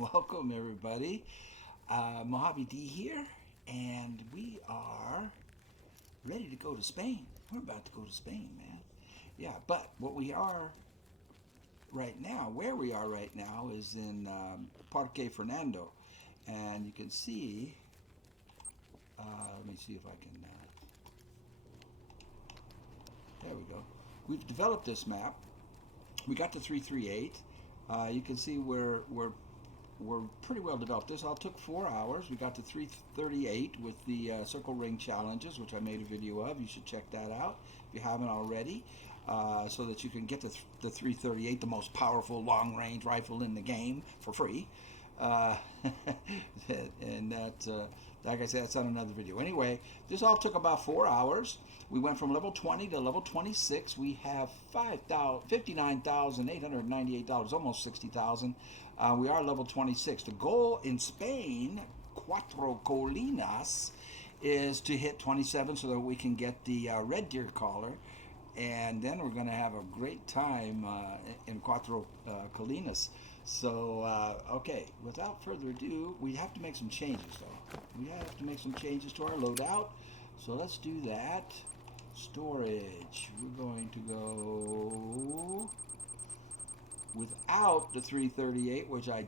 Welcome everybody. MojaveD here, and we are ready to go to Spain. We're about to go to Spain, man. Yeah, but what we are right now, where we are right now, is in Parque Fernando, and you can see. Let me see if I can. There we go. We've developed this map. We got to 338. You can see we're pretty well developed. This all took 4 hours. We got to 338 with the circle ring challenges, which I made a video of. You should check that out if you haven't already, so that you can get the 338, the most powerful long-range rifle in the game, for free. Uh, and that, like I said, that's on another video. Anyway, this all took about 4 hours. We went from level 20 to level 26. We have $59,898, almost 60,000. We are level 26. The goal in Spain, Quatro Colinas, is to hit 27 so that we can get the red deer collar. And then we're going to have a great time in Quatro Colinas. So, okay, without further ado, we have to make some changes, though. We have to make some changes to our loadout. So let's do that. Storage. We're going to go without the 338, which I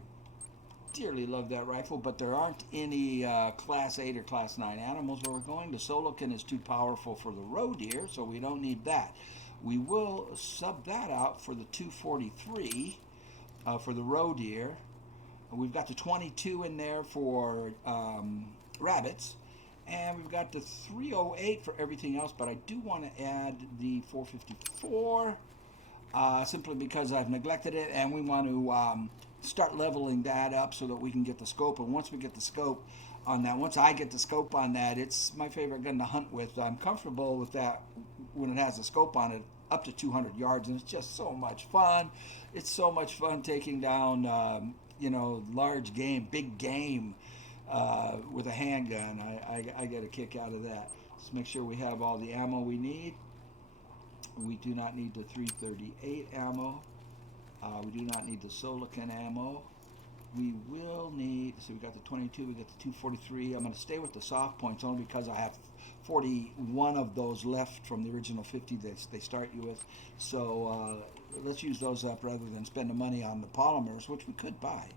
dearly love that rifle, but there aren't any class 8 or class 9 animals where we're going. The Solokin is too powerful for the roe deer, so we don't need that. We will sub that out for the 243 for the roe deer. We've got the 22 in there for rabbits, and we've got the 308 for everything else, but I do want to add the 454 simply because I've neglected it, and we want to start leveling that up so that we can get the scope. And once we get the scope on that, once I get the scope on that, it's my favorite gun to hunt with. I'm comfortable with that when it has a scope on it up to 200 yards, and it's just so much fun. It's so much fun taking down large game, big game with a handgun. I get a kick out of that. Let's make sure we have all the ammo we need. We do not need the 338 ammo. We do not need the Solican ammo. We will need, so we got the 22, we got the 243. I'm going to stay with the soft points only because I have 41 of those left from the original 50 that they start you with. So let's use those up rather than spend the money on the polymers, which we could buy,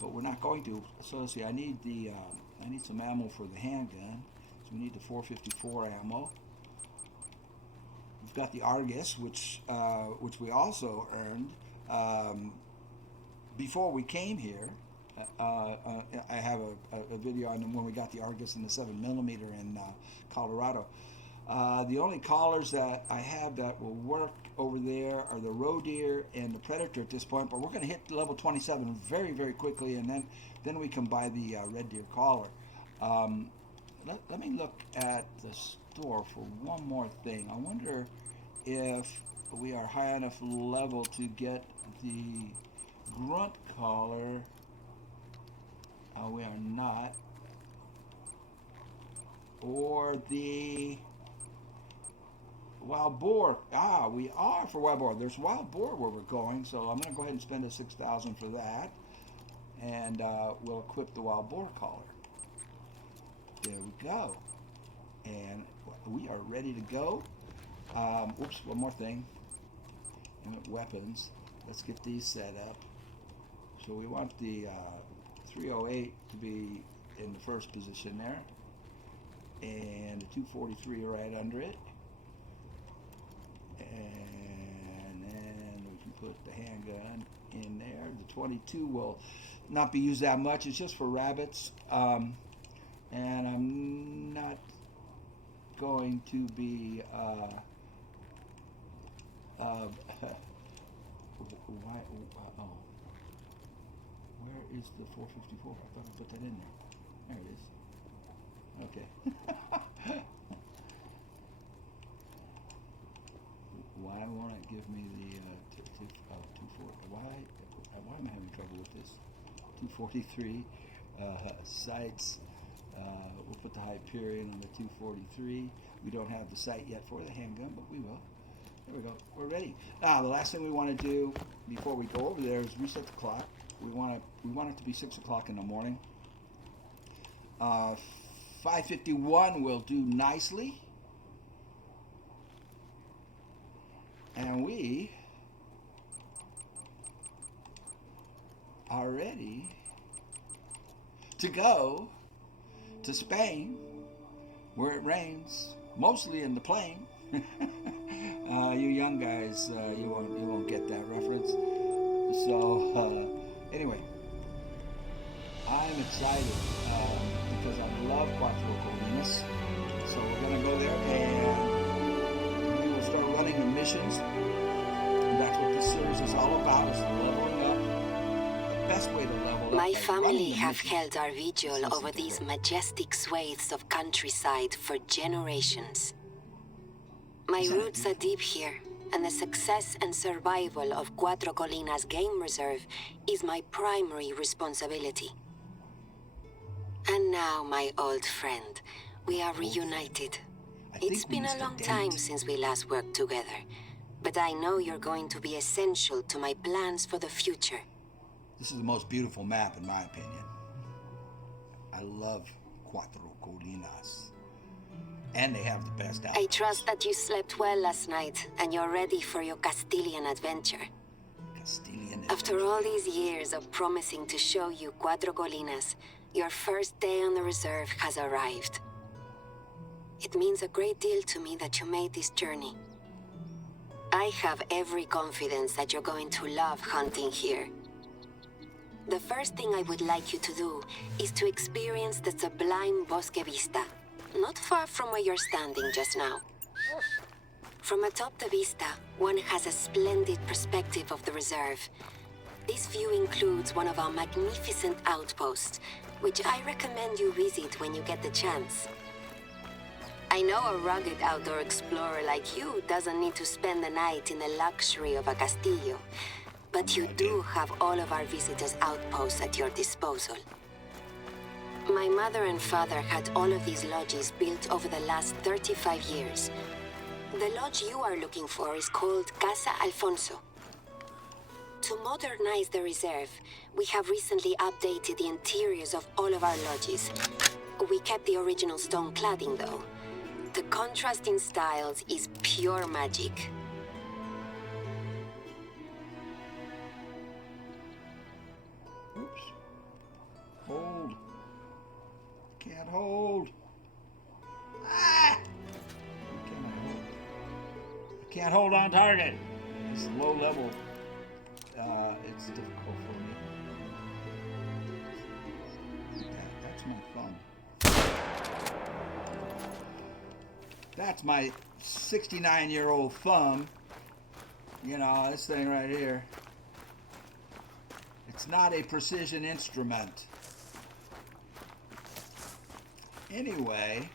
but we're not going to. So let's see, I need some ammo for the handgun. So we need the 454 ammo. We've got the Argus, which we also earned before we came here. I have a video on when we got the Argus and the 7mm in Colorado. The only collars that I have that will work over there are the roe deer and the predator at this point, but we're going to hit level 27 very, very quickly, and then we can buy the red deer collar. Let me look at the store for one more thing. I wonder if we are high enough level to get the grunt collar. We are not. Or the wild boar. We are for wild boar. There's wild boar where we're going, so I'm going to go ahead and spend the 6,000 for that, and we'll equip the wild boar collar. There we go, and we are ready to go. Oops, one more thing. Weapons. Let's get these set up. So we want the 308 to be in the first position there, and the 243 right under it, and then we can put the handgun in there. The 22 will not be used that much. It's just for rabbits, and I'm not going to be why? Oh, where is the 454? I thought I put that in there. There it is. Okay. Why won't it give me the 240? Why am I having trouble with this? 243 sights. We'll put the Hyperion on the 243. We don't have the sight yet for the handgun, but we will. There we go. We're ready. Now, the last thing we want to do before we go over there is reset the clock. We want it to be 6 o'clock in the morning. 5:51 will do nicely, and we are ready to go to Spain, where it rains mostly in the plain. You young guys, you won't get that reference. So anyway, I'm excited because I love Quatro Colinas. So we're gonna go there and we will start running the missions. And that's what this series is all about: is leveling up. The best way to level up. My family have held our vigil over these majestic swathes of countryside for generations. My roots are deep here, and the success and survival of Quatro Colinas Game Reserve is my primary responsibility. And now, my old friend, we are reunited. It's been a long time since we last worked together, but I know you're going to be essential to my plans for the future. This is the most beautiful map, in my opinion. I love Quatro Colinas. And they have the best outfits. I trust that you slept well last night, and you're ready for your Castilian adventure. After all these years of promising to show you Quatro Colinas, your first day on the reserve has arrived. It means a great deal to me that you made this journey. I have every confidence that you're going to love hunting here. The first thing I would like you to do is to experience the sublime Bosque Vista, not far from where you're standing just now. From atop the vista, one has a splendid perspective of the reserve. This view includes one of our magnificent outposts, which I recommend you visit when you get the chance. I know a rugged outdoor explorer like you doesn't need to spend the night in the luxury of a castillo, but you do have all of our visitors' outposts at your disposal. My mother and father had all of these lodges built over the last 35 years. The lodge you are looking for is called Casa Alfonso. To modernize the reserve, we have recently updated the interiors of all of our lodges. We kept the original stone cladding, though. The contrast in styles is pure magic. Oops. Hold. Can't hold. Ah! Can I hold? I can't hold on target. It's low level. It's difficult for me. That's my thumb. That's my 69-year-old thumb. You know, this thing right here. It's not a precision instrument. Anyway,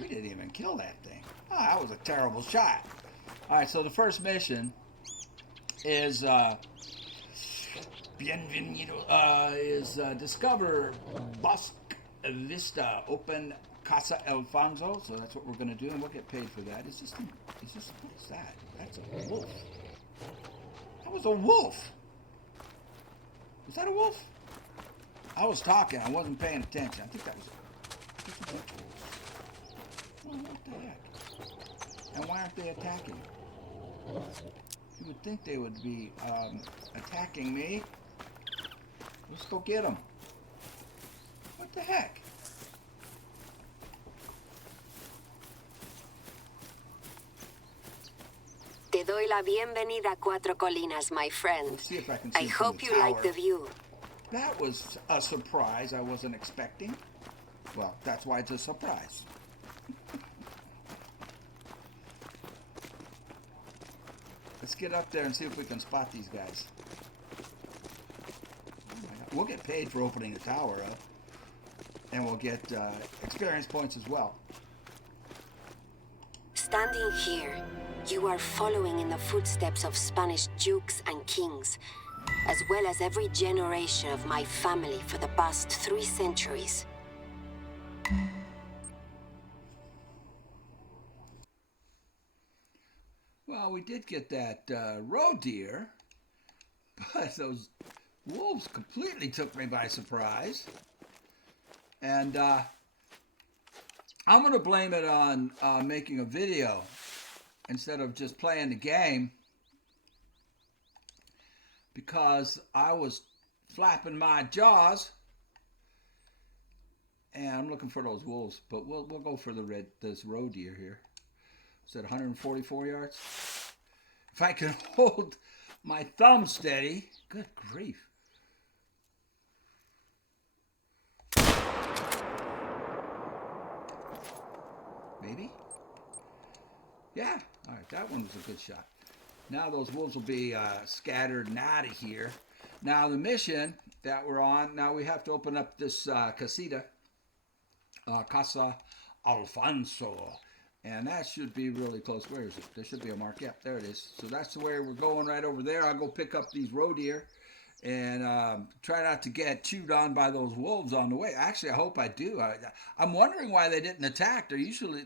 we didn't even kill that thing. Oh, that was a terrible shot. All right, so the first mission is discover Bosque Vista, open Casa Alfonso. So that's what we're going to do, and we'll get paid for that. Is this what is that? That's a wolf. That was a wolf. Was that a wolf? I was talking. I wasn't paying attention. I think that was a bunch of wolves. Well, what the heck? And why aren't they attacking? You would think they would be attacking me. Let's go get them. What the heck? Te doy la bienvenida a Cuatro Colinas, my friend. Let's see if I can see I hope you like the view. That was a surprise I wasn't expecting. Well, that's why it's a surprise. Let's get up there and see if we can spot these guys. Oh my God. We'll get paid for opening the tower up. And we'll get experience points as well. Standing here, you are following in the footsteps of Spanish dukes and kings, as well as every generation of my family for the past 3 centuries. Well, Well, we did get that roe deer, but those wolves completely took me by surprise. And I'm going to blame it on making a video instead of just playing the game, because I was flapping my jaws, and I'm looking for those wolves. But we'll go for this roe deer here. Is that 144 yards? If I can hold my thumb steady, good grief. Maybe? Yeah, all right, that one was a good shot. Now those wolves will be scattered and out of here. Now the mission that we're on, now we have to open up this Casa Alfonso. And that should be really close. Where is it? There should be a mark. Yep, there it is. So that's where we're going, right over there. I'll go pick up these roe deer and try not to get chewed on by those wolves on the way. Actually, I hope I do. I'm wondering why they didn't attack. They're usually,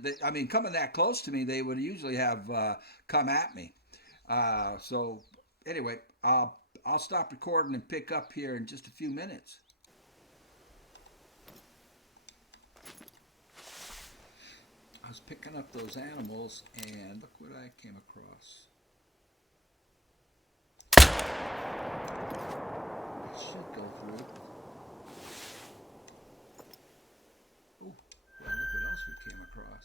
coming that close to me, they would usually have come at me. So anyway, I'll stop recording and pick up here in just a few minutes. I was picking up those animals, and look what I came across. It should go through. Oh, yeah, look what else we came across.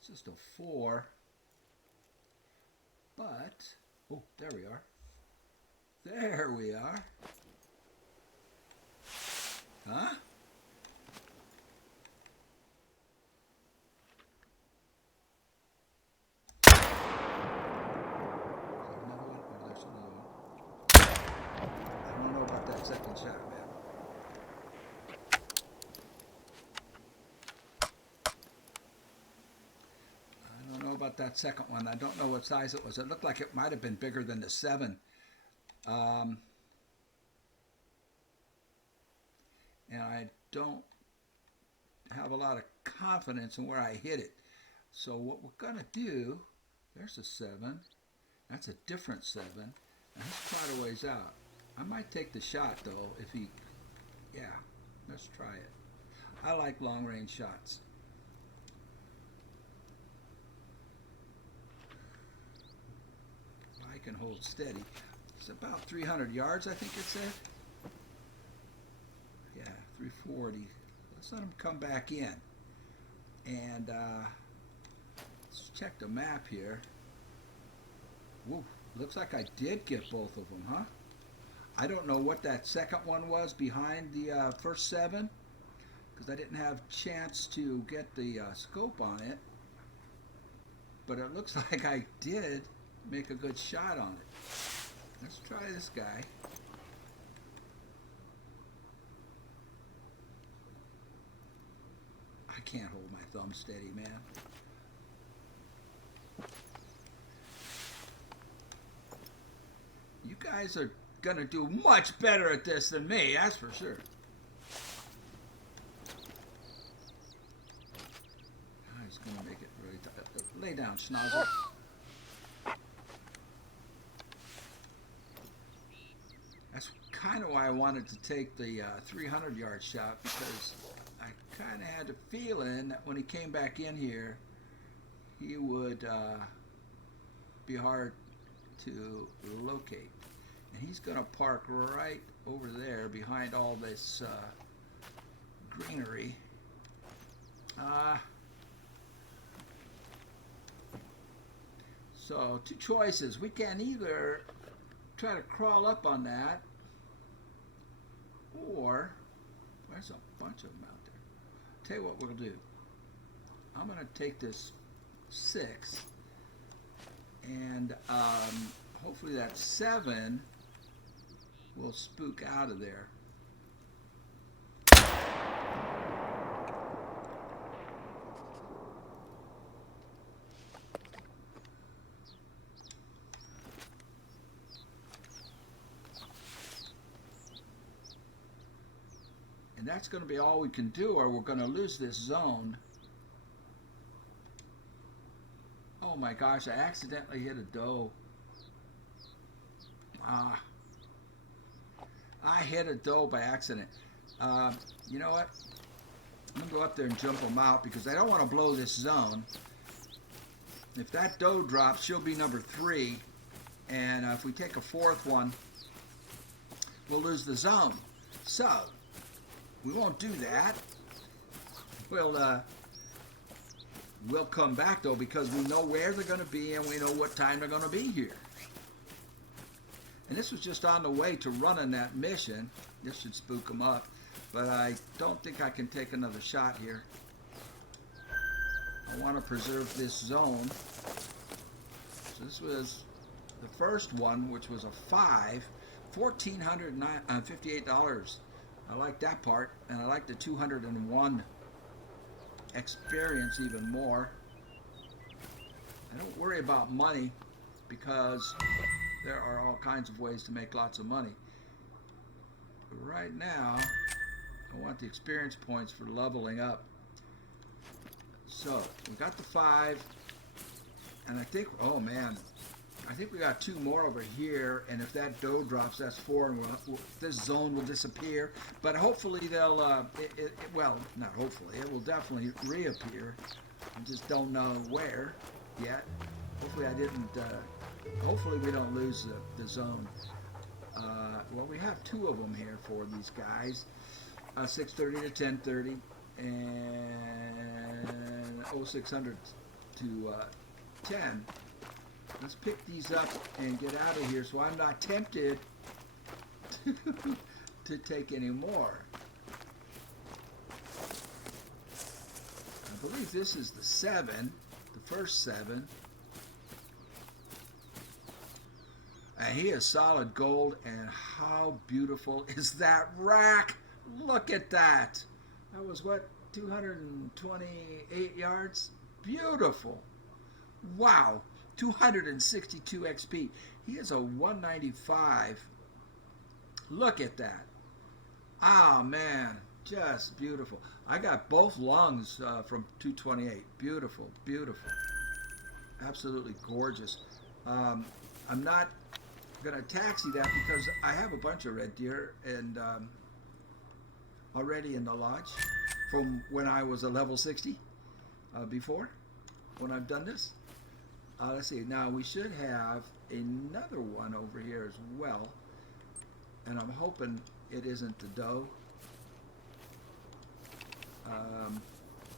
It's just a 4. But, oh, there we are. There we are. Huh? Another one? Oh, there's another one. I don't know about that second shot, man. I don't know about that second one. I don't know what size it was. It looked like it might have been bigger than the 7. And I don't have a lot of confidence in where I hit it. So what we're going to do, there's a 7. That's a different 7. Now that's quite a ways out. I might take the shot, though, if he... Yeah, let's try it. I like long-range shots. I can hold steady. It's about 300 yards, I think it said. Yeah, 340. Let's let him come back in. And let's check the map here. Woo, looks like I did get both of them, huh? I don't know what that second one was behind the first 7, because I didn't have a chance to get the scope on it. But it looks like I did make a good shot on it. Let's try this guy. I can't hold my thumb steady, man. You guys are gonna do much better at this than me, that's for sure. I was gonna make it really tough. Lay down, Schnauzer. That's kind of why I wanted to take the 300-yard shot, because I kind of had a feeling that when he came back in here, he would be hard to locate. And he's going to park right over there behind all this greenery. So, two choices. We can either try to crawl up on that, or there's a bunch of them out there. Tell you what we'll do. I'm going to take this 6, and hopefully that 7 will spook out of there. And that's going to be all we can do, or we're going to lose this zone. Oh my gosh, I accidentally hit a doe. I hit a doe by accident. You know what? I'm going to go up there and jump them out because I don't want to blow this zone. If that doe drops, she'll be number 3. And if we take a 4th one, we'll lose the zone. So, we won't do that. We'll come back, though, because we know where they're going to be and we know what time they're going to be here. And this was just on the way to running that mission. This should spook them up. But I don't think I can take another shot here. I want to preserve this zone. So this was the first one, which was a 5, $1,458. I like that part, and I like the 201 experience even more. I don't worry about money because there are all kinds of ways to make lots of money. But right now, I want the experience points for leveling up. So, we got the 5, and I think, oh man, I think we got 2 more over here, and if that doe drops, that's 4, and this zone will disappear. But hopefully they'll, well, not hopefully, it will definitely reappear. I just don't know where yet. Hopefully I didn't, hopefully we don't lose the zone. Well, we have 2 of them here for these guys. 6:30 to 10:30 and 0600 to 10. Let's pick these up and get out of here so I'm not tempted to take any more. I believe this is the 7, the first 7. And he is solid gold, and how beautiful is that rack? Look at that. That was what, 228 yards? Beautiful. Wow. 262 XP. He is a 195. Look at that. Oh man, just beautiful. I got both lungs from 228. Beautiful, beautiful. Absolutely gorgeous. I'm not going to taxi that because I have a bunch of red deer and already in the lodge from when I was a level 60 before, when I've done this. Let's see, now we should have another one over here as well, and I'm hoping it isn't the doe.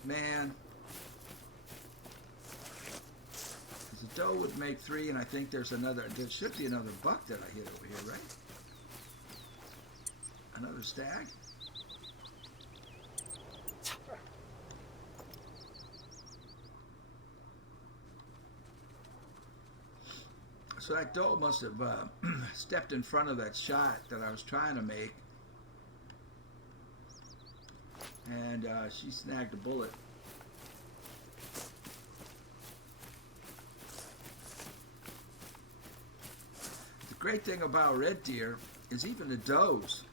Man, the doe would make 3, and I think there should be another buck that I hit over here, right? Another stag? So that doe must have stepped in front of that shot that I was trying to make, and she snagged a bullet. The great thing about red deer is even the does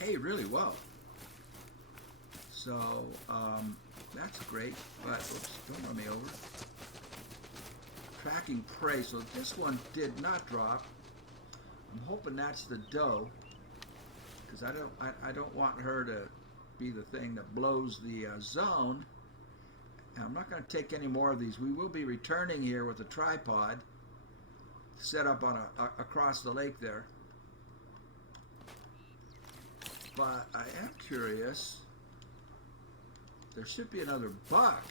pay really well. So that's great, but oops, don't run me over. Tracking prey, so this one did not drop. I'm hoping that's the doe, because I don't want her to be the thing that blows the zone. And I'm not going to take any more of these. We will be returning here with a tripod set up on across the lake there. But I am curious. There should be another buck.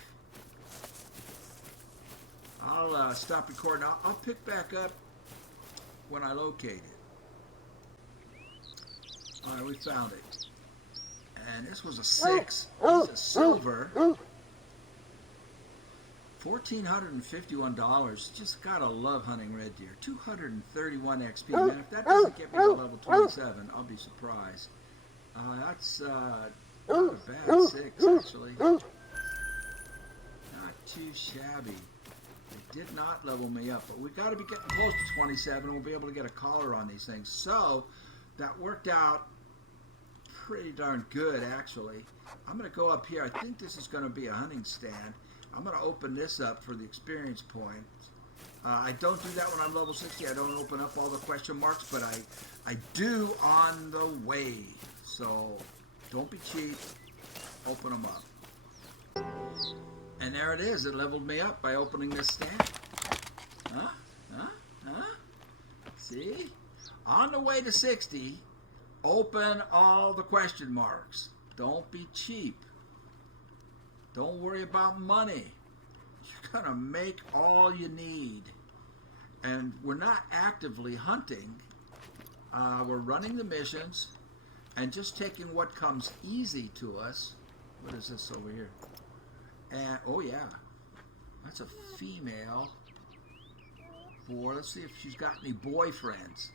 I'll stop recording. I'll pick back up when I locate it. All right, we found it. And this was a 6. He's a silver. $1,451. Just gotta love hunting red deer. 231 XP. Man, if that doesn't get me to level 27, I'll be surprised. That's not a bad 6, actually. Not too shabby. It did not level me up, but we got to be getting close to 27. We'll be able to get a collar on these things. So that worked out pretty darn good, actually. I'm going to go up here. I think this is going to be a hunting stand. I'm going to open this up for the experience points. I don't do that when I'm level 60. I don't open up all the question marks, but I do on the way. So don't be cheap. Open them up. And there it is. It leveled me up by opening this stand. Huh? See? On the way to 60, open all the question marks. Don't be cheap. Don't worry about money. You're going to make all you need. And we're not actively hunting. We're running the missions and just taking what comes easy to us. What is this over here? And oh yeah, that's a female. Let's see if she's got any boyfriends.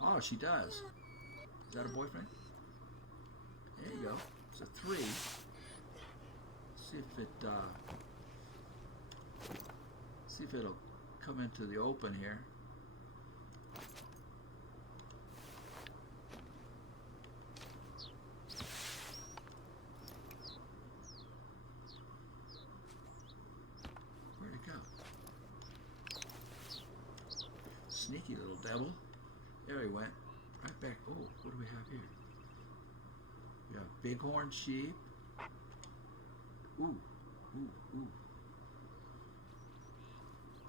Oh, she does. Is that a boyfriend? There you go. It's a 3. See if it'll come into the open here. Where'd it go? Sneaky little devil. There he went. Right back. Oh, what do we have here? We have bighorn sheep. Ooh.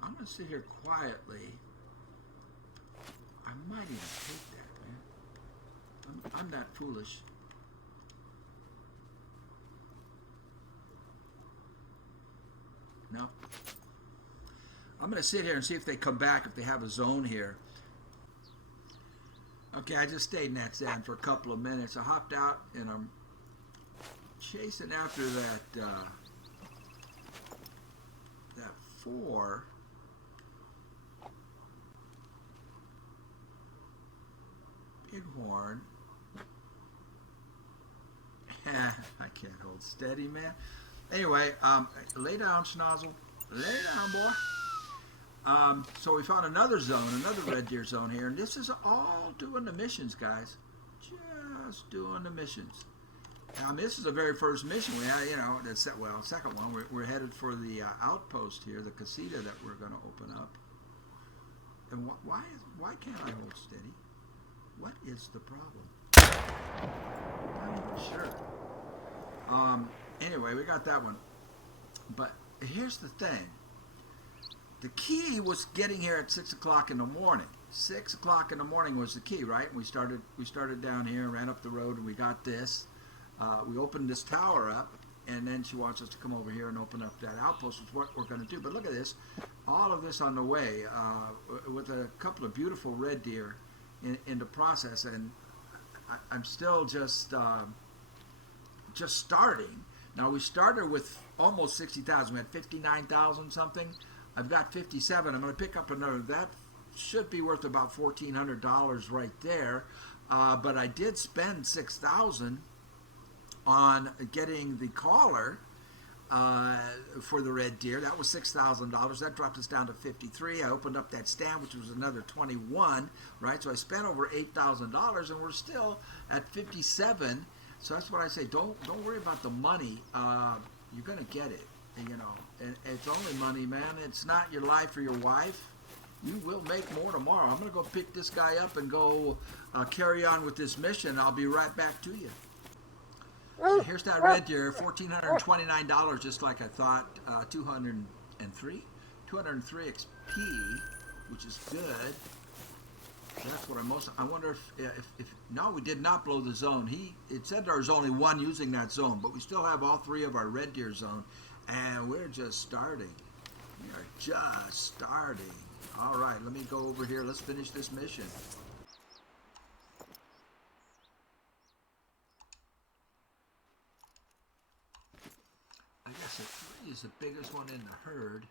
I'm going to sit here quietly. I might even take that, man. I'm not foolish. No. I'm going to sit here and see if they come back, if they have a zone here. Okay, I just stayed in that stand for a couple of minutes. I hopped out and I'm chasing after that 4. Bighorn. I can't hold steady, man. Anyway, lay down, Schnozzle. Lay down, boy. So we found another zone, another red deer zone here, and this is all doing the missions, guys. Just doing the missions. This is the very first mission we had, second one. We're headed for the outpost here, the casita that we're going to open up. And why can't I hold steady? What is the problem? I'm not even sure. Anyway, we got that one. But here's the thing. The key was getting here at 6 o'clock in the morning. 6 o'clock in the morning was the key, right? We started down here, ran up the road, and we got this. We opened this tower up, and then she wants us to come over here and open up that outpost, which is what we're going to do. But look at this. All of this on the way with a couple of beautiful red deer in the process, and I'm still just starting. Now, we started with almost 60,000. We had 59,000 something. I've got 57. I'm going to pick up another. That should be worth about $1,400 right there. But I did spend 6,000 on getting the collar for the red deer. That was $6,000. That dropped us down to 53. I opened up that stand, which was another 21, right? So I spent over $8,000, and we're still at 57. So that's what I say. Don't worry about the money. You're gonna get it. And it's only money, man. It's not your life or your wife. You will make more tomorrow. I'm gonna go pick this guy up and go carry on with this mission. I'll be right back to you. So here's that red deer, $1,429, just like I thought. 203 XP, which is good. That's what I wonder if no, we did not blow the zone. It said there was only one using that zone, but we still have all 3 of our red deer zone, and we're just starting. We are just starting. All right, let me go over here. Let's finish this mission. I guess a 3 is the biggest one in the herd.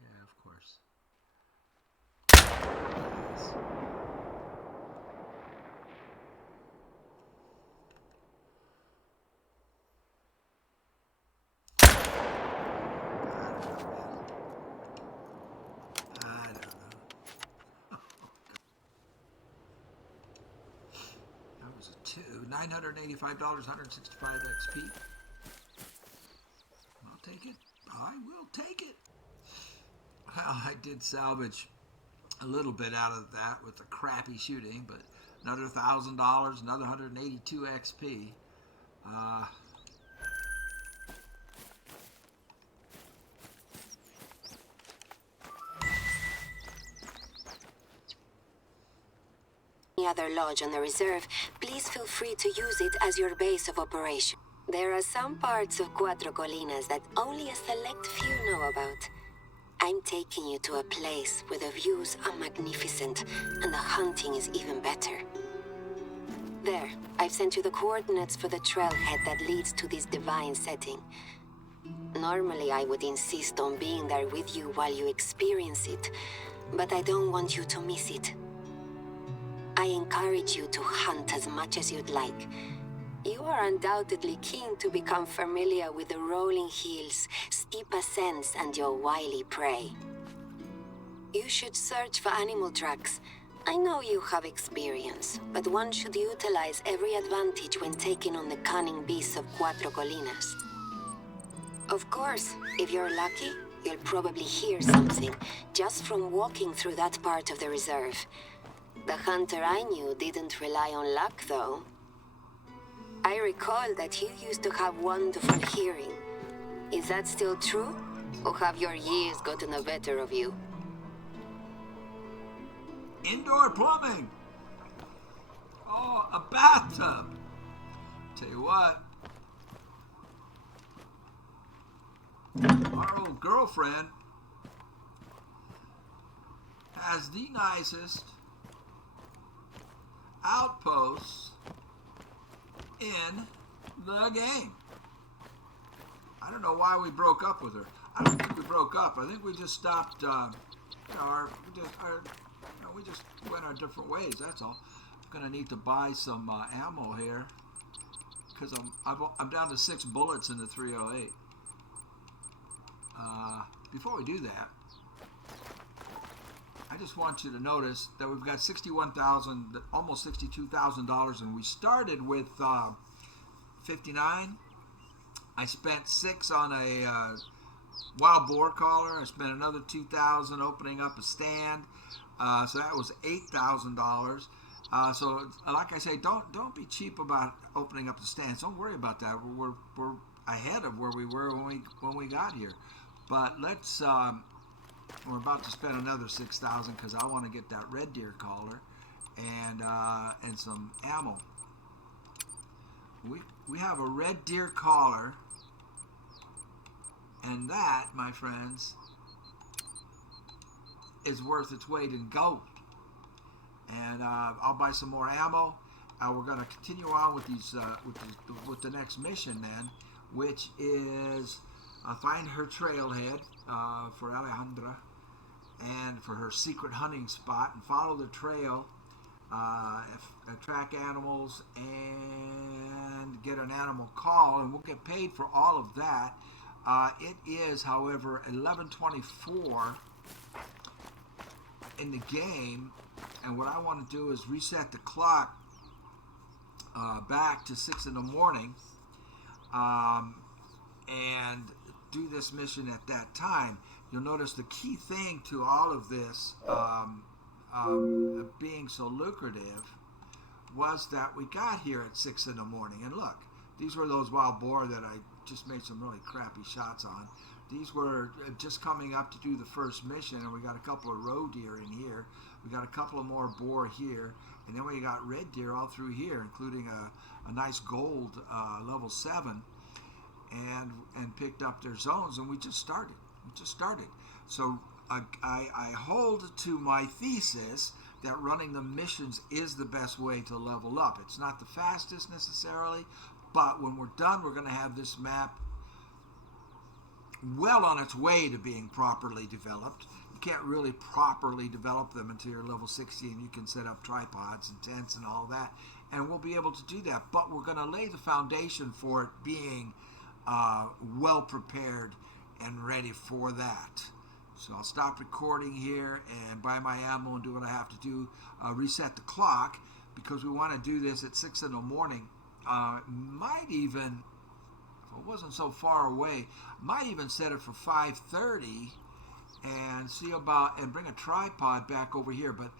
Yeah, of course. $985, 165 XP. I'll take it. I will take it. Well, I did salvage a little bit out of that with the crappy shooting, but another $1,000, another 182 XP. Any other lodge on the reserve, please feel free to use it as your base of operation. There are some parts of Quatro Colinas that only a select few know about. I'm taking you to a place where the views are magnificent and the hunting is even better. There, I've sent you the coordinates for the trailhead that leads to this divine setting. Normally, I would insist on being there with you while you experience it, but I don't want you to miss it. I encourage you to hunt as much as you'd like. You are undoubtedly keen to become familiar with the rolling hills, steep ascents, and your wily prey. You should search for animal tracks. I know you have experience, but one should utilize every advantage when taking on the cunning beasts of Quatro Colinas. Of course, if you're lucky, you'll probably hear something just from walking through that part of the reserve. The hunter I knew didn't rely on luck, though. I recall that you used to have wonderful hearing. Is that still true? Or have your years gotten the better of you? Indoor plumbing! Oh, a bathtub! Tell you what, our old girlfriend has the nicest outposts in the game. I don't know why we broke up with her. I don't think we broke up. I think we just stopped. We just went our different ways. That's all. I'm gonna need to buy some ammo here because I'm down to 6 bullets in the 308. Before we do that, I just want you to notice that we've got $61,000, almost $62,000, and we started with 59. I spent 6 on a wild boar collar. I spent another 2,000 opening up a stand. So that was $8,000. So, like I say, don't be cheap about opening up the stands. Don't worry about that. We're ahead of where we were when we got here. But let's. We're about to spend another $6,000 because I want to get that red deer collar and some ammo. We have a red deer collar, and that, my friends, is worth its weight in gold. And I'll buy some more ammo. We're going to continue on with these with the next mission then, which is find her trailhead for Alejandra and for her secret hunting spot, and follow the trail, track animals, and get an animal call, and we'll get paid for all of that. It is, however, 11:24 in the game, and what I want to do is reset the clock back to 6 in the morning and do this mission at that time. You'll notice the key thing to all of this being so lucrative was that we got here at 6 in the morning, and look, these were those wild boar that I just made some really crappy shots on. These were just coming up to do the first mission, and we got a couple of roe deer in here. We got a couple of more boar here, and then we got red deer all through here, including a nice gold level 7, and picked up their zones, and we just started. So I hold to my thesis that running the missions is the best way to level up. It's not the fastest necessarily, but when we're done, we're going to have this map well on its way to being properly developed. You can't really properly develop them until you're level 60 and you can set up tripods and tents and all that, and we'll be able to do that, but we're going to lay the foundation for it being well prepared and ready for that. So I'll stop recording here and buy my ammo and do what I have to do, reset the clock, because we want to do this at 6 in the morning Might even, if it wasn't so far away, might even set it for 5:30 and see about and bring a tripod back over here. But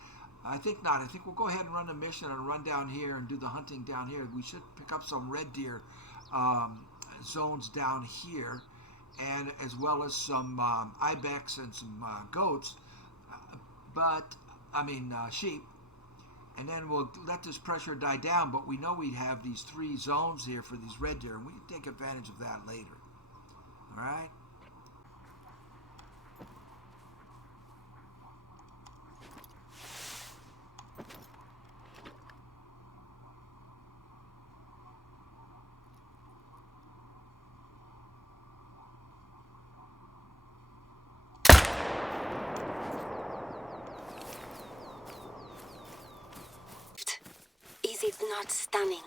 I think not. I think we'll go ahead and run the mission and run down here and do the hunting down here. We should pick up some red deer zones down here, and as well as some ibex and some goats. But I mean sheep. And then we'll let this pressure die down. But we know we have these 3 zones here for these red deer, and we can take advantage of that later. All right. Is it not stunning?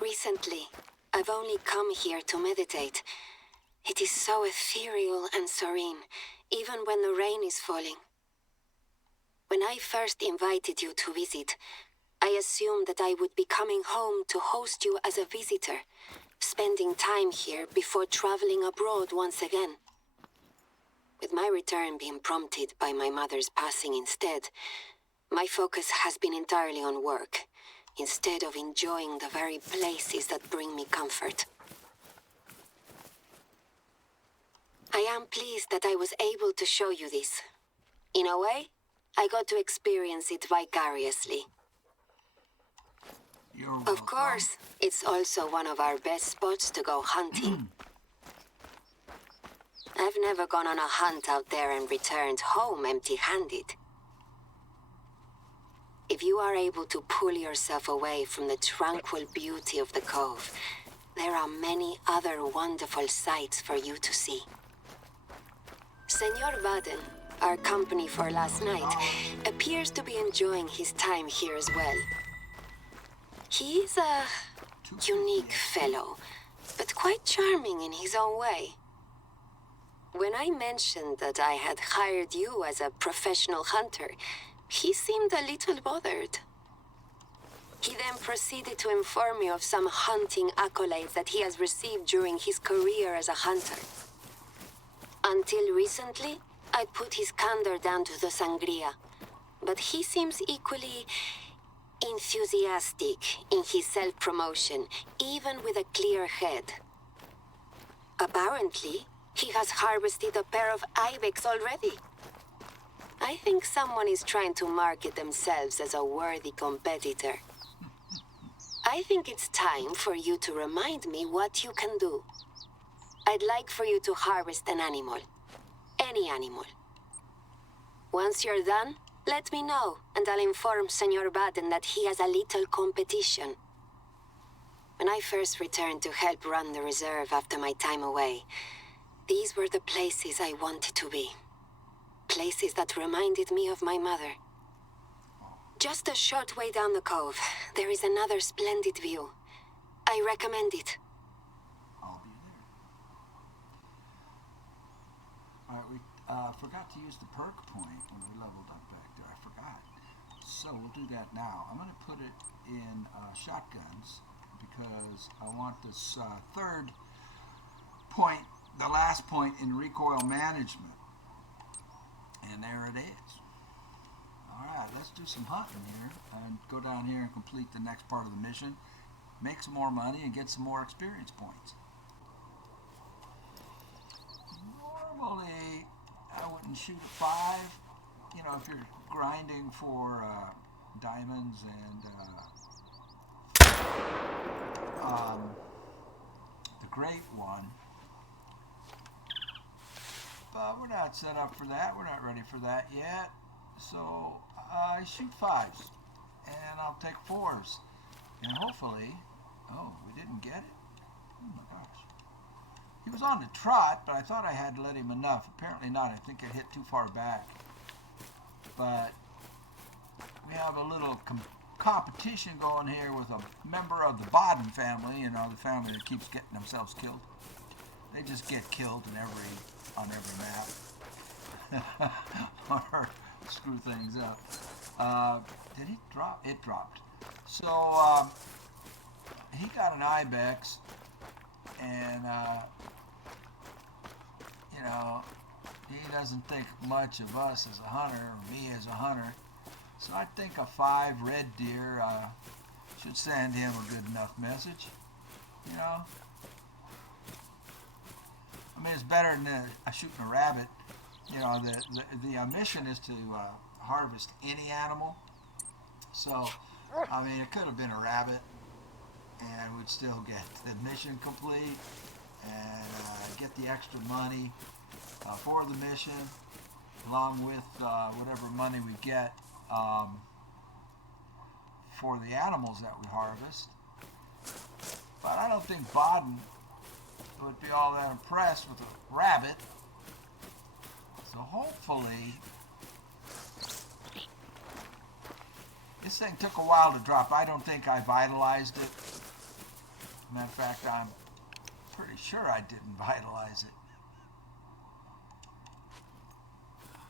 Recently, I've only come here to meditate. It is so ethereal and serene, even when the rain is falling. When I first invited you to visit, I assumed that I would be coming home to host you as a visitor, spending time here before traveling abroad once again. With my return being prompted by my mother's passing instead, my focus has been entirely on work, instead of enjoying the very places that bring me comfort. I am pleased that I was able to show you this. In a way, I got to experience it vicariously. Of course, it's also one of our best spots to go hunting. I've never gone on a hunt out there and returned home empty-handed. If you are able to pull yourself away from the tranquil beauty of the cove, there are many other wonderful sights for you to see. Senor Baden, our company for last night, appears to be enjoying his time here as well. He's a unique fellow, but quite charming in his own way. When I mentioned that I had hired you as a professional hunter, he seemed a little bothered. He then proceeded to inform me of some hunting accolades that he has received during his career as a hunter. Until recently, I put his candor down to the sangria, but he seems equally enthusiastic in his self-promotion, even with a clear head. Apparently, he has harvested a pair of ibex already. I think someone is trying to market themselves as a worthy competitor. I think it's time for you to remind me what you can do. I'd like for you to harvest an animal. Any animal. Once you're done, let me know, and I'll inform Senor Baden that he has a little competition. When I first returned to help run the reserve after my time away, these were the places I wanted to be. Places that reminded me of my mother. Just a short way down the cove, there is another splendid view. I recommend it. I'll be there. Alright, we forgot to use the perk point when we leveled up back there. I forgot. So we'll do that now. I'm going to put it in shotguns because I want this third point, the last point in recoil management. And there it is. Alright, let's do some hunting here and go down here and complete the next part of the mission. Make some more money and get some more experience points. Normally, I wouldn't shoot at 5. You know, if you're grinding for diamonds and the great one. But we're not set up for that. We're not ready for that yet. So I shoot 5s, and I'll take 4s, and hopefully, oh, we didn't get it? Oh my gosh. He was on the trot, but I thought I had let him enough. Apparently not. I think I hit too far back. But we have a little competition going here with a member of the Baden family, you know, the family that keeps getting themselves killed. They just get killed on every map. Or screw things up. Did it drop? It dropped. So he got an ibex, and you know, he doesn't think much of us as a hunter or me as a hunter. So I think a 5 red deer should send him a good enough message. You know, I mean, it's better than shooting a rabbit. You know, the mission is to harvest any animal. So, I mean, it could have been a rabbit, and we'd still get the mission complete and get the extra money for the mission, along with whatever money we get for the animals that we harvest. But I don't think Baden would be all that impressed with a rabbit. So hopefully, this thing took a while to drop. I don't think I vitalized it. Matter of fact, I'm pretty sure I didn't vitalize it.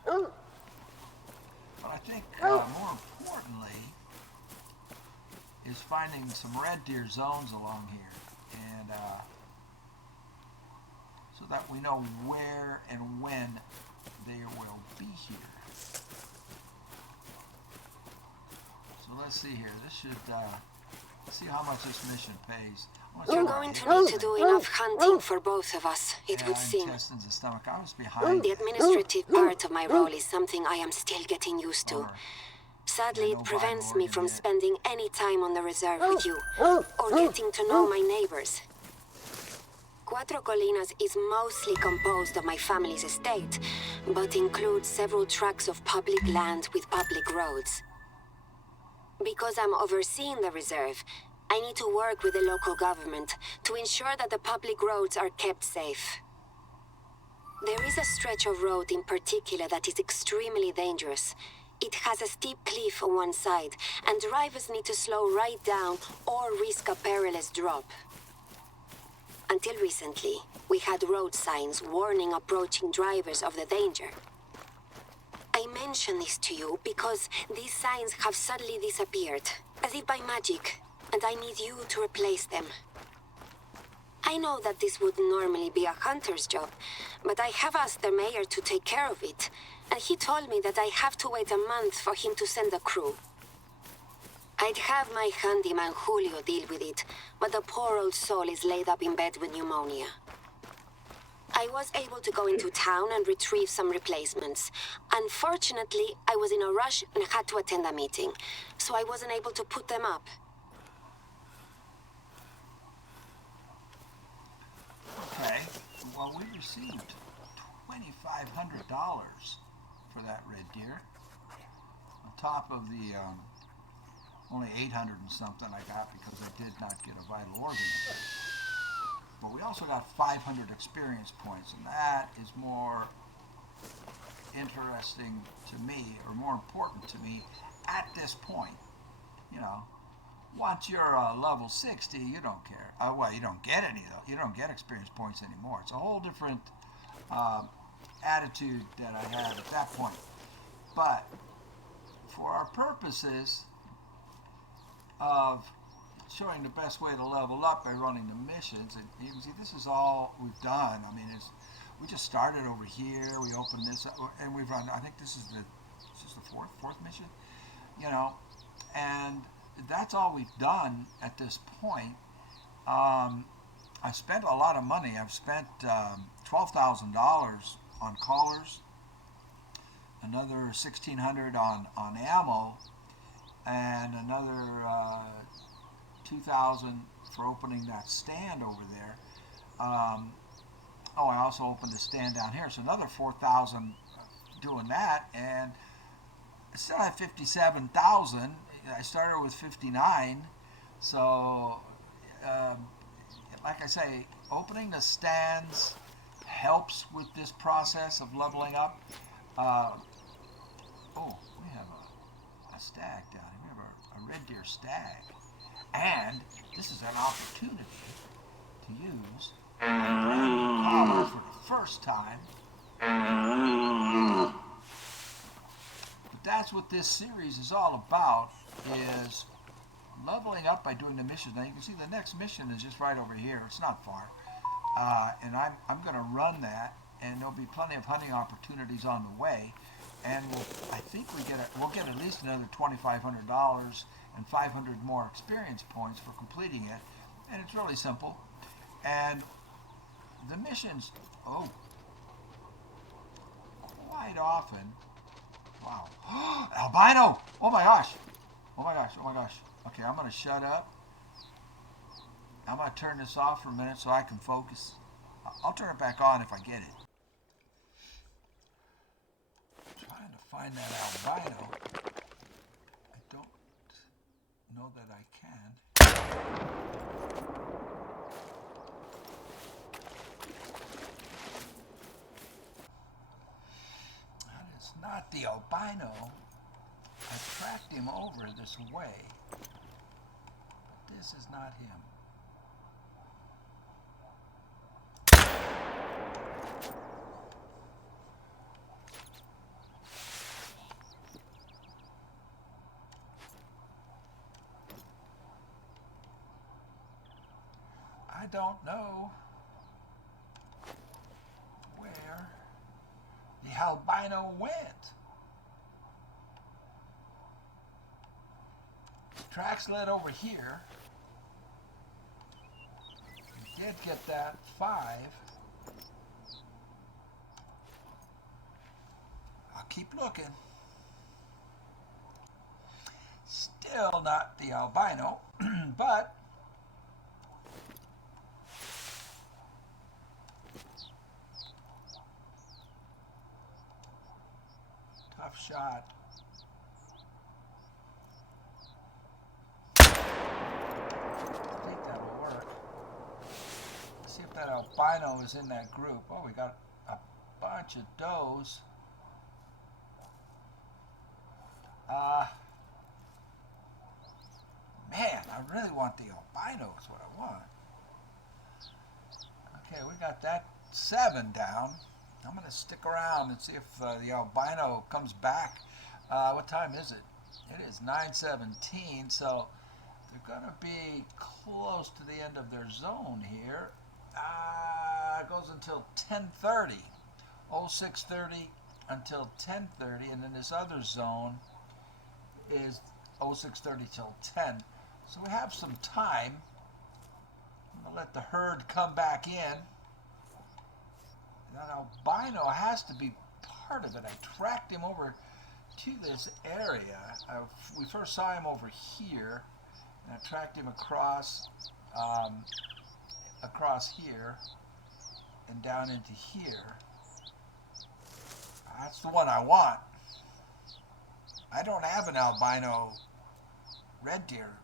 But I think more importantly is finding some red deer zones along here, and so that we know where and when they will be here. So let's see here. This should see how much this mission pays. You're going to need to do enough hunting for both of us, it would seem. Intestines and stomach. I was behind. The administrative part of my role is something I am still getting used to. Sadly, it prevents me from spending any time on the reserve with you, or getting to know my neighbors. Quatro Colinas is mostly composed of my family's estate, but includes several tracts of public land with public roads. Because I'm overseeing the reserve, I need to work with the local government to ensure that the public roads are kept safe. There is a stretch of road in particular that is extremely dangerous. It has a steep cliff on one side, and drivers need to slow right down or risk a perilous drop. Until recently, we had road signs warning approaching drivers of the danger. I mention this to you because these signs have suddenly disappeared, as if by magic, and I need you to replace them. I know that this would normally be a hunter's job, but I have asked the mayor to take care of it, and he told me that I have to wait a month for him to send a crew. I'd have my handyman Julio deal with it, but the poor old soul is laid up in bed with pneumonia. I was able to go into town and retrieve some replacements. Unfortunately, I was in a rush and had to attend a meeting, so I wasn't able to put them up. Okay, well, we received $2,500 for that red deer, on top of the only 800 and something I got because I did not get a vital organ. But we also got 500 experience points, and that is more interesting to me, or more important to me at this point. You know, once you're level 60, you don't care. Well, you don't get any though. You don't get experience points anymore. It's a whole different attitude that I had at that point. But for our purposes of showing the best way to level up by running the missions, and you can see this is all we've done. I mean, we just started over here. We opened this up, and we've run. I think this is the fourth mission. You know, and that's all we've done at this point. I spent a lot of money. I've spent $12,000 on collars, another $1,600 on ammo, and another $2,000 for opening that stand over there. I also opened a stand down here, so another $4,000 doing that, and I still have $57,000. I started with 59, so like I say, opening the stands helps with this process of leveling up. We have a stag down here. We have a red deer stag, and this is an opportunity to use collar for the first time. But that's what this series is all about, is leveling up by doing the missions. Now you can see the next mission is just right over here. It's not far. And I'm going to run that, and there'll be plenty of hunting opportunities on the way. And I think we'll get at least another $2,500 and 500 more experience points for completing it. And it's really simple. And the missions, quite often, wow, albino! Oh my gosh! Oh my gosh! Oh my gosh! Okay, I'm gonna shut up. I'm gonna turn this off for a minute so I can focus. I'll turn it back on if I get it. Trying to find that albino. I don't know that I can. That is not the albino. I tracked him over this way. But this is not him. I don't know where the albino went. The tracks led over here. We did get that 5. I'll keep looking. Still not the albino, but tough shot. I think that'll work. Let's see if that albino is in that group. Oh, we got a bunch of does. Man, I really want the albino is what I want. Okay, we got that 7 down. I'm going to stick around and see if the albino comes back. What time is it? It is 9:17, so they're going to be close to the end of their zone here. It goes until 10:30. 06:30 until 10:30, and then this other zone is 06:30 till 10. So we have some time. I'm going to let the herd come back in. That albino has to be part of it. I tracked him over to this area. We first saw him over here, and I tracked him across here and down into here. That's the one I want. I don't have an albino red deer.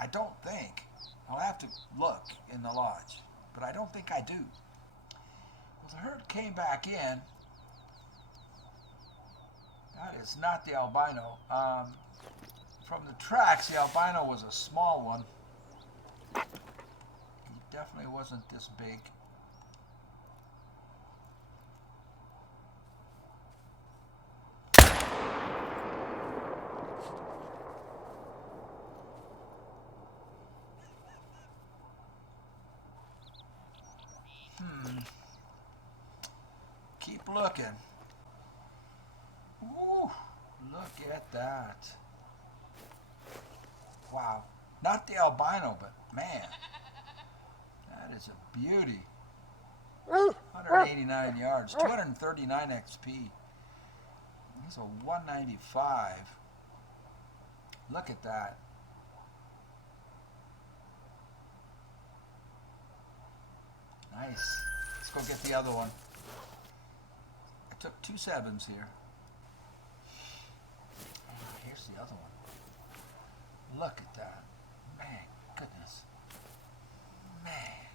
I don't think. I'll have to look in the lodge, but I don't think I do. Well, the herd came back in. That is not the albino. From the tracks, the albino was a small one. He definitely wasn't this big. Keep looking. Ooh, look at that. Wow. Not the albino, but man, that is a beauty. 189 yards, 239 XP. He's a 195. Look at that. Nice. Let's go get the other one. I took 2 7s here. Here's the other one. Look at that. Man, goodness. Man.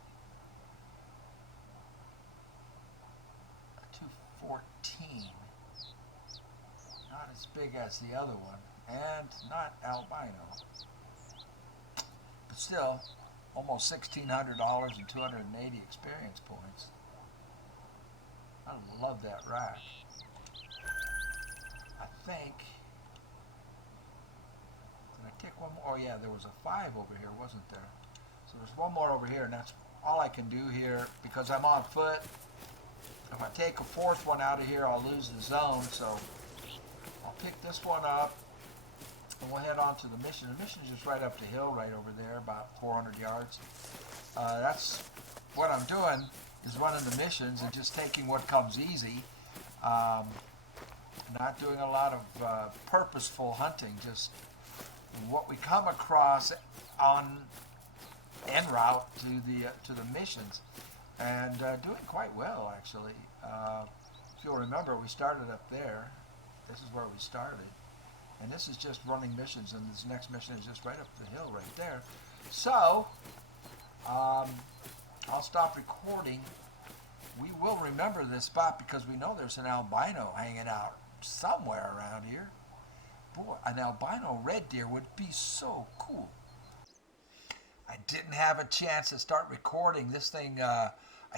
A 214. Not as big as the other one. And not albino. But still, almost $1,600 and 280 experience points. I love that rack. I think I'm going to take one more? Oh yeah, there was a 5 over here, wasn't there? So there's one more over here, and that's all I can do here because I'm on foot. If I take a 4th one out of here, I'll lose the zone. So I'll pick this one up, and we'll head on to the mission. The mission is just right up the hill, right over there, about 400 yards. That's what I'm doing, is running the missions and just taking what comes easy. Not doing a lot of purposeful hunting, just what we come across on en route to the missions, and doing quite well actually. If you'll remember, we started up there. This is where we started, and this is just running missions, and this next mission is just right up the hill right there. So I'll stop recording. We will remember this spot because we know there's an albino hanging out somewhere around here. Boy, an albino red deer would be so cool. I didn't have a chance to start recording. This thing, I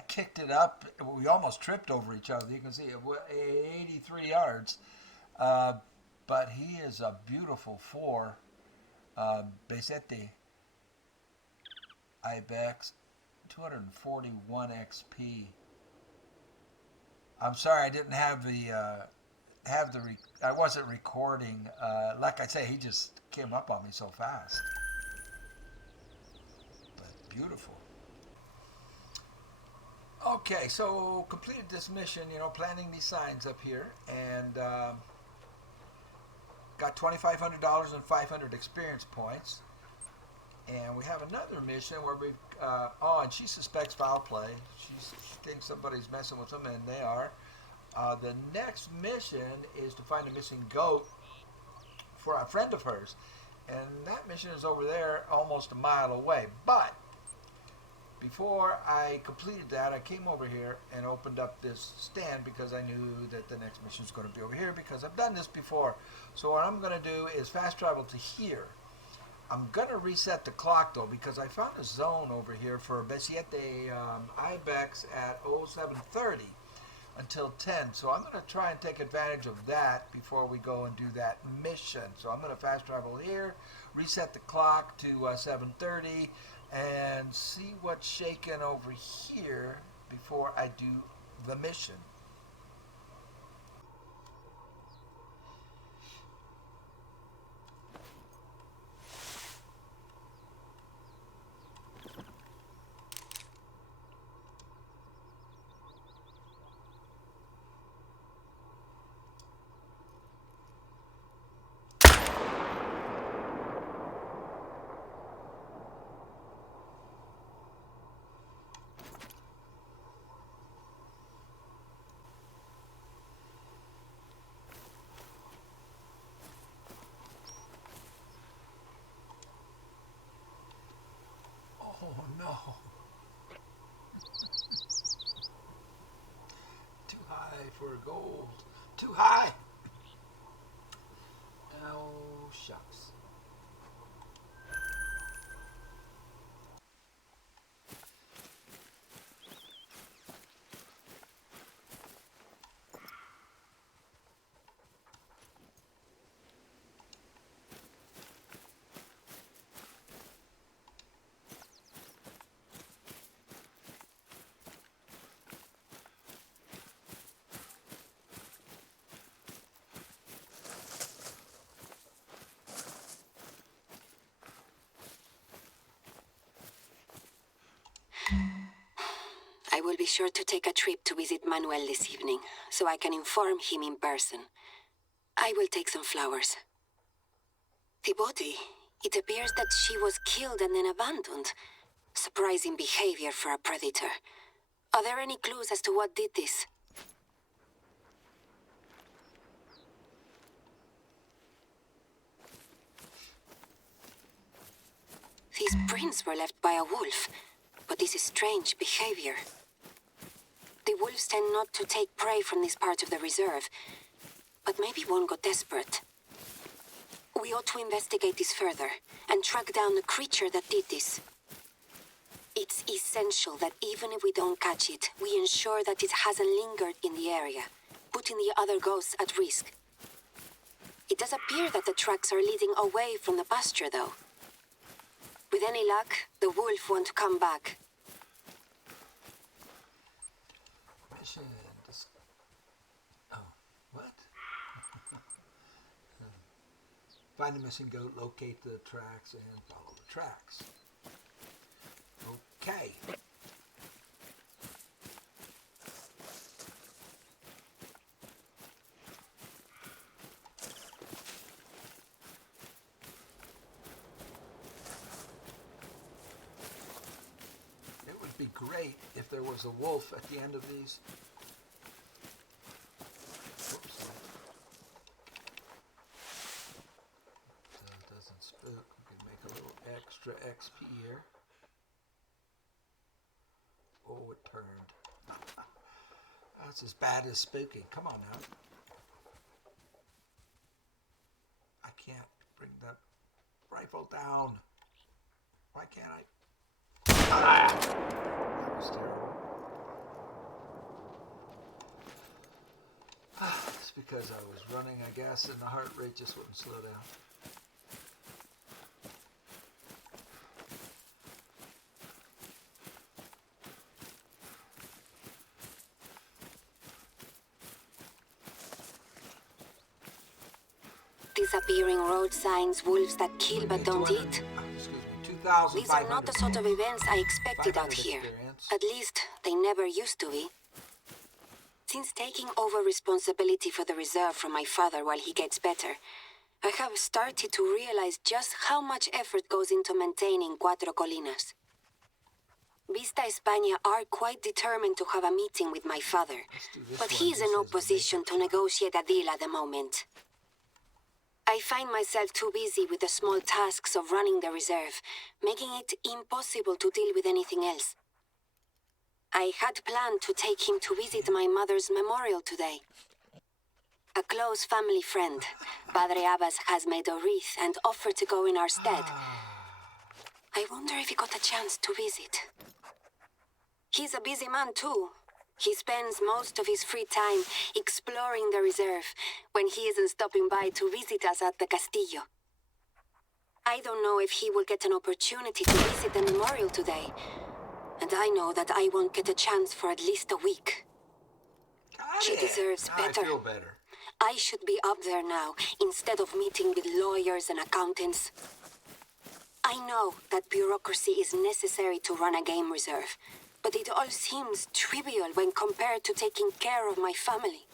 kicked it up. We almost tripped over each other. You can see it, 83 yards. But he is a beautiful 4. Besete Ibex, 241 XP. I'm sorry I didn't have I wasn't recording. Like I say, he just came up on me so fast. But beautiful. Okay, so completed this mission, planting these signs up here, and got $2,500 and 500 experience points. And we have another mission where we've, and she suspects foul play. She thinks somebody's messing with them, and they are. The next mission is to find a missing goat for a friend of hers. And that mission is over there almost a mile away. But before I completed that, I came over here and opened up this stand because I knew that the next mission is going to be over here because I've done this before. So what I'm going to do is fast travel to here. I'm going to reset the clock though because I found a zone over here for Besiete Ibex at 0730 until 10. So I'm going to try and take advantage of that before we go and do that mission. So I'm going to fast travel here, reset the clock to 7:30, and see what's shaking over here before I do the mission. Oh no. Too high for gold. Too high. Oh, shucks. I will be sure to take a trip to visit Manuel this evening, so I can inform him in person. I will take some flowers. The body, it appears that she was killed and then abandoned. Surprising behavior for a predator. Are there any clues as to what did this? These prints were left by a wolf, but this is strange behavior. The wolves tend not to take prey from this part of the reserve, but maybe one got desperate. We ought to investigate this further and track down the creature that did this. It's essential that even if we don't catch it, we ensure that it hasn't lingered in the area, putting the other ghosts at risk. It does appear that the tracks are leading away from the pasture, though. With any luck, the wolf won't come back. Mission. Oh, what? Find the missing goat, locate the tracks, and follow the tracks. Okay. It would be great if there was a wolf at the end of these. Whoops. So it doesn't spook. We can make a little extra XP here. Oh, it turned. That's as bad as spooking. Come on now. I can't bring that rifle down. Why can't I? Ah! That was terrible. It's because I was running, I guess, and the heart rate just wouldn't slow down. Disappearing road signs, wolves that kill but don't eat. These are not the sort of events I expected out here. At least, they never used to be. Since taking over responsibility for the reserve from my father while he gets better, I have started to realize just how much effort goes into maintaining Quatro Colinas. Vista España are quite determined to have a meeting with my father, but he is in no position to negotiate a deal at the moment. I find myself too busy with the small tasks of running the reserve, making it impossible to deal with anything else. I had planned to take him to visit my mother's memorial today. A close family friend, Padre Abbas, has made a wreath and offered to go in our stead. I wonder if he got a chance to visit. He's a busy man too. He spends most of his free time exploring the reserve when he isn't stopping by to visit us at the Castillo. I don't know if he will get an opportunity to visit the memorial today, and I know that I won't get a chance for at least a week. She deserves better. I feel better. I should be up there now, instead of meeting with lawyers and accountants. I know that bureaucracy is necessary to run a game reserve, but it all seems trivial when compared to taking care of my family.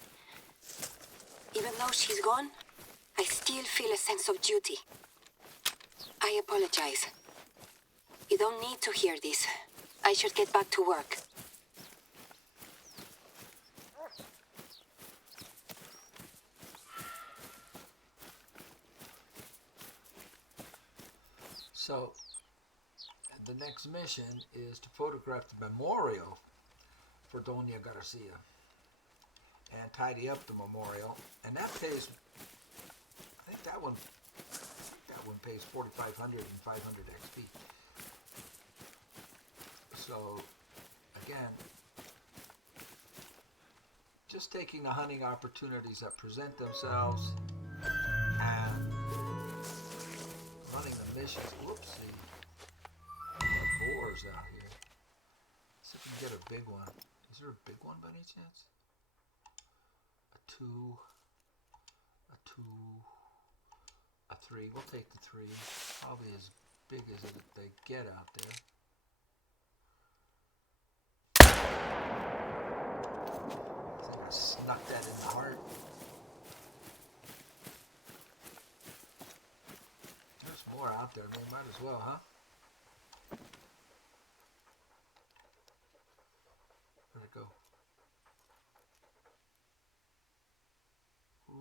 Even though she's gone, I still feel a sense of duty. I apologize. You don't need to hear this. I should get back to work. So, the next mission is to photograph the memorial for Doña Garcia and tidy up the memorial. And that pays, I think that one pays 4,500 and 500 XP. So, again, just taking the hunting opportunities that present themselves and running the missions. Whoopsie. Boars out here. Let's see if we can get a big one. Is there a big one by any chance? A 2, a 2, a 3. We'll take the 3. Probably as big as they get out there. I think I snuck that in the heart. There's more out there. They might as well, huh? Where'd it go? Whoa.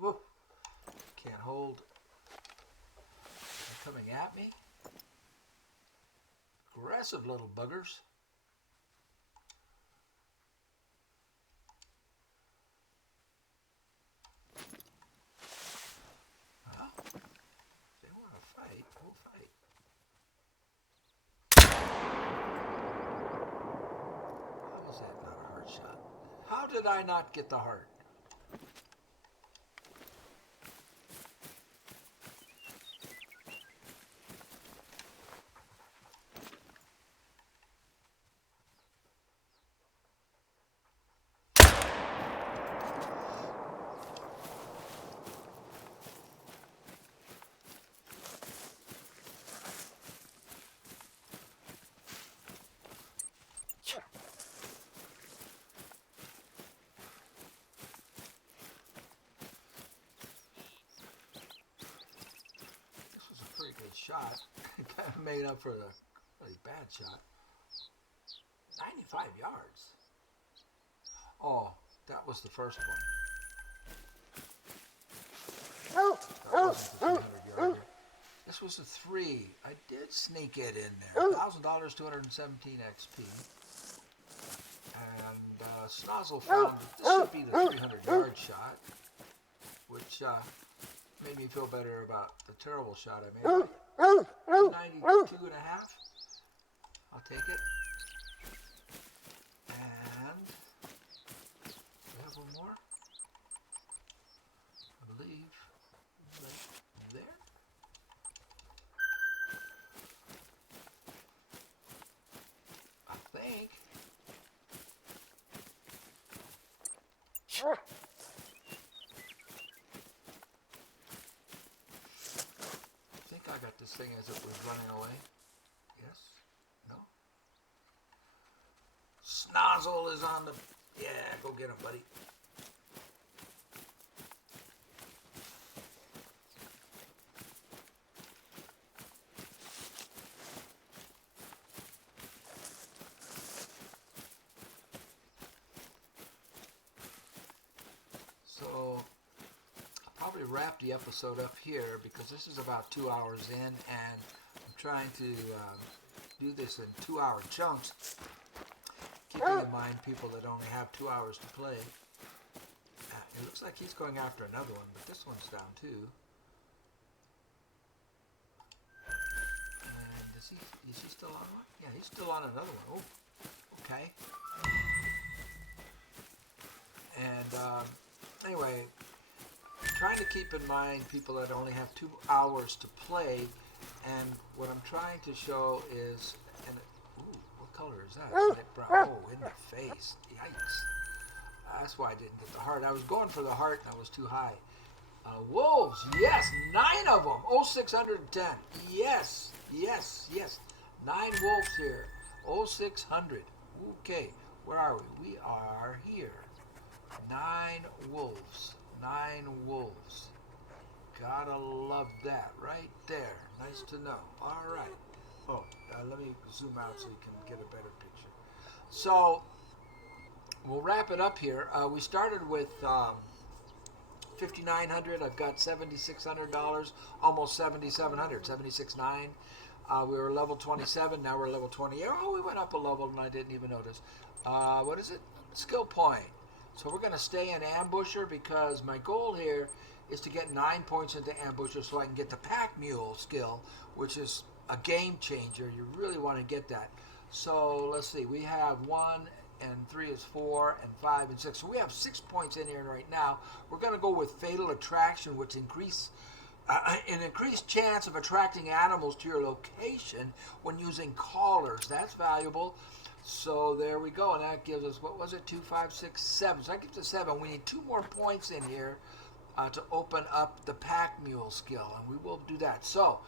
Whoa. Can't hold. They're coming at me. Aggressive little buggers. Well, if they want to fight, we'll fight. How is that not a heart shot? How did I not get the heart? shot. Kind of made up for the really bad shot. 95 yards. Oh, that was the first one. That wasn't the 300-yarder. This was a 3. I did sneak it in there. $1,000, 217 XP. And Snozzle found that this should be the 300-yard shot, which made me feel better about the terrible shot I made. 92 and a half. I'll take it. And we have one more, I believe, right there. I think. I think I got this thing as it was running away. Yes? No? Snozzle is on the... Yeah, go get him, buddy. So, I'll probably wrap the episode up here because this is about 2 hours in and I'm trying to do this in 2-hour chunks, keeping in mind people that only have 2 hours to play. It looks like he's going after another one, but this one's down too. And is he still on one? Yeah, he's still on another one. Oh, okay. And anyway, trying to keep in mind people that only have 2 hours to play, and what I'm trying to show is, and ooh, what color is that? Is it brown? Oh, in the face! Yikes! That's why I didn't get the heart. I was going for the heart, and I was too high. Wolves, yes, 9 of them. Oh, 610. Yes, yes, yes. 9 wolves here. Oh, 600. Okay, where are we? We are here. 9 wolves. 9 wolves. Gotta love that right there. Nice to know. All right. Oh, let me zoom out so you can get a better picture. So, we'll wrap it up here. We started with $5,900. I've got $7,600, almost $7,700, $76,900. We were level 27. Now we're level 28. Oh, we went up a level and I didn't even notice. What is it? Skill point. So we're going to stay in Ambusher because my goal here is to get 9 points into Ambusher so I can get the Pack Mule skill, which is a game changer. You really want to get that. So let's see. We have 1 and 3 is 4 and 5 and 6. So we have 6 points in here right now. We're going to go with Fatal Attraction, which an increased chance of attracting animals to your location when using callers. That's valuable. So there we go, and that gives us, what was it, 2, 5, 6, 7. So that gives us 7. We need 2 more points in here to open up the Pack Mule skill, and we will do that. So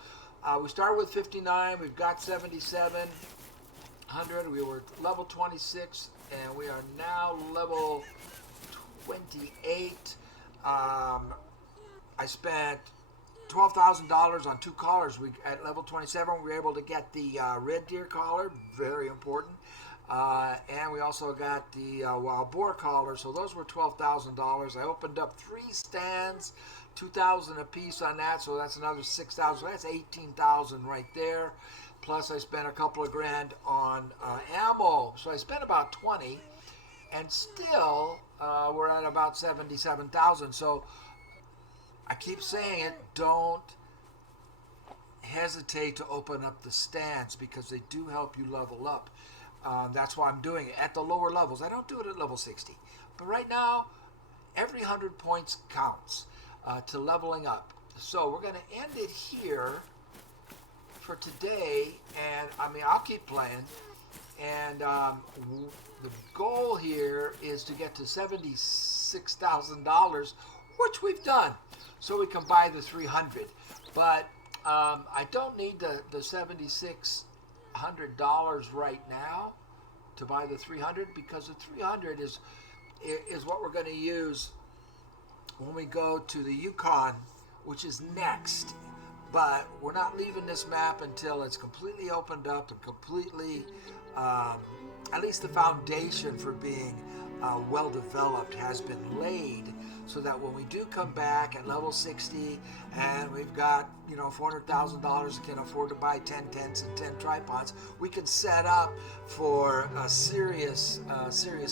we started with 59. We've got 7700. We were level 26, and we are now level 28. I spent $12,000 on 2 collars. At level 27, we were able to get the red deer collar, very important. And we also got the wild boar collar, so those were $12,000. I opened up 3 stands, $2,000 a piece on that, so that's another $6,000. So that's $18,000 right there. Plus, I spent a couple of grand on ammo, so I spent about $20,000, and still we're at about $77,000. So I keep saying it, don't hesitate to open up the stands because they do help you level up. That's why I'm doing it at the lower levels. I don't do it at level 60. But right now, every 100 points counts to leveling up. So we're going to end it here for today. And, I mean, I'll keep playing. And the goal here is to get to $76,000, which we've done. So we can buy the 300. But I don't need the $7,600 right now to buy the 300 because the 300 is what we're going to use when we go to the Yukon, which is next. but we're not leaving this map until it's completely opened up and completely, at least the foundation for being well developed has been laid, so that when we do come back at level 60 and we've got, you know, $400,000 and can afford to buy 10 tents and 10 tripods, we can set up for serious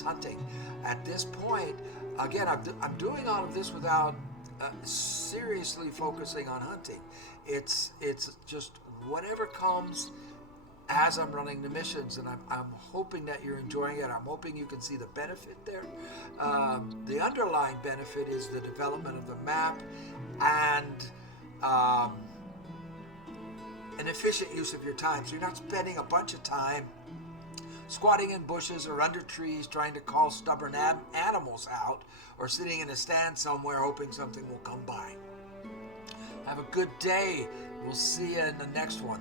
hunting. At this point, again, I'm doing all of this without seriously focusing on hunting. It's just whatever comes as I'm running the missions, and I'm hoping that you're enjoying it. I'm hoping you can see the benefit there. The underlying benefit is the development of the map and an efficient use of your time. So you're not spending a bunch of time squatting in bushes or under trees trying to call stubborn animals out, or sitting in a stand somewhere hoping something will come by. Have a good day. We'll see you in the next one.